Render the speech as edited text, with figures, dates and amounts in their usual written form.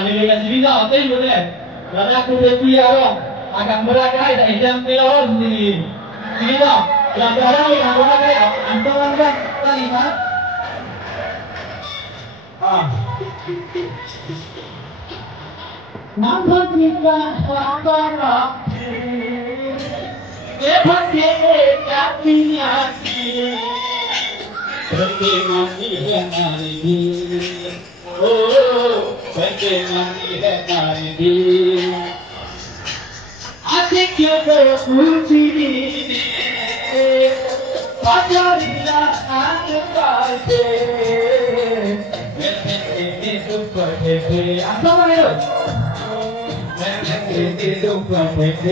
Nilainya sini tak, tapi boleh. Karena aku lebih orang akan beragai dan hitam telur sini. Sini tak, yang beragai yang beragai. Antaran kan, tadi kan? Nampak kita orang pakai aplikasi. Bagaimana ini? Oh, bagaimana ini? Asyik kita sendiri. Pajarilah anak pasti. Itu pasti. Apa itu? Itu pasti.